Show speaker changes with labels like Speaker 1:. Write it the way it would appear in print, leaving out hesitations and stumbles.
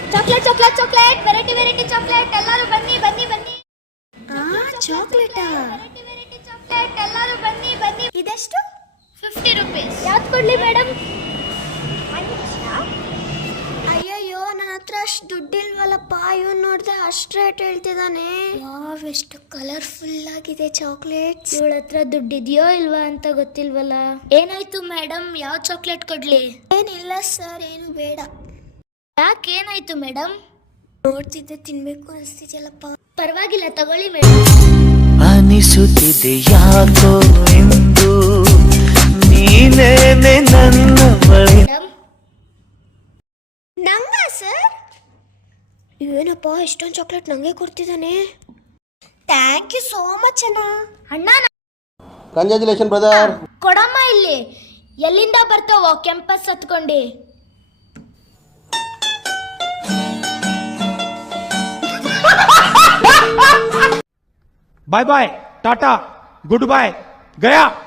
Speaker 1: Chocolate chocolate chocolate variety variety chocolate ಎಲ್ಲರೂ ಬನ್ನಿ ಬನ್ನಿ ಬನ್ನಿ.
Speaker 2: ಚಾಕ್ಲೇಟಾ?
Speaker 1: ವೆರೈಟಿ ವೆರೈಟಿ ಚಾಕ್ಲೇಟ್ ಎಲ್ಲರೂ ಬನ್ನಿ ಬನ್ನಿ.
Speaker 2: ಇದೆಷ್ಟು?
Speaker 1: 50 ರೂಪೀಸ್. ಯಾವ್ದು ಕೊಡ್ಲಿ ಮೇಡಮ್?
Speaker 2: ಅಯ್ಯಯ್ಯೋ, ನನ್ನ ಹತ್ರ ಅಷ್ಟು ದುಡ್ಡಿಲ್ವಲ್ಲಪ್ಪ. ಇವನ್ ನೋಡ್ದೆ ಅಷ್ಟು ರೇಟ್ ಹೇಳ್ತಿದ್ದಾನೆ. ಎಷ್ಟು ಕಲರ್ಫುಲ್ ಆಗಿದೆ ಚಾಕ್ಲೇಟ್ಸ್.
Speaker 1: ಇವಳ ಹತ್ರ ದುಡ್ಡಿದೆಯೋ ಇಲ್ವಾ ಅಂತ ಗೊತ್ತಿಲ್ವಲ್ಲ. ಏನಾಯ್ತು ಮೇಡಮ್, ಯಾವ ಚಾಕ್ಲೇಟ್ ಕೊಡ್ಲಿ?
Speaker 2: ಏನಿಲ್ಲ ಸರ್, ಏನು ಬೇಡ.
Speaker 1: ಯಾಕೇನಾಯ್ತು ಮೇಡಮ್?
Speaker 2: ನೋಡ್ತಿದ್ದೆ ತಿನ್ಬೇಕು ಅನಿಸ್ತಿದ್ಯಲ್ಲಪ್ಪ.
Speaker 1: ಪರವಾಗಿಲ್ಲ ತಗೊಳ್ಳಿ ಮೇಡಮ್.
Speaker 3: ಅನಿಸುತ್ತಿದೆ ಯಾಕೋ ಎಂದು ನೀನೇನೆ ನನ್ನ ಬಳಿ.
Speaker 1: ಮೇಡಮ್
Speaker 2: ನಂಗ ಸರ್? ಏನಪ್ಪ ಇಷ್ಟೊಂದು ಚಾಕ್ಲೇಟ್ ನಂಗೆ ಕೊಡ್ತಿದ್ದಾನೆ. ಥ್ಯಾಂಕ್ ಯು ಸೋ ಮಚ್ ಅಣ್ಣ.
Speaker 1: ಅಣ್ಣ
Speaker 4: ಕಂಗ್ರ್ಯಾಚುಲೇಷನ್ ಬ್ರದರ್.
Speaker 1: ಕೊಡಮ್ಮ ಇಲ್ಲಿ. ಎಲ್ಲಿಂದ ಬರ್ತಾವೋ ಕ್ಯಾಂಪಸ್ ಹತ್ಕೊಂಡಿ?
Speaker 5: Bye bye tata goodbye गया.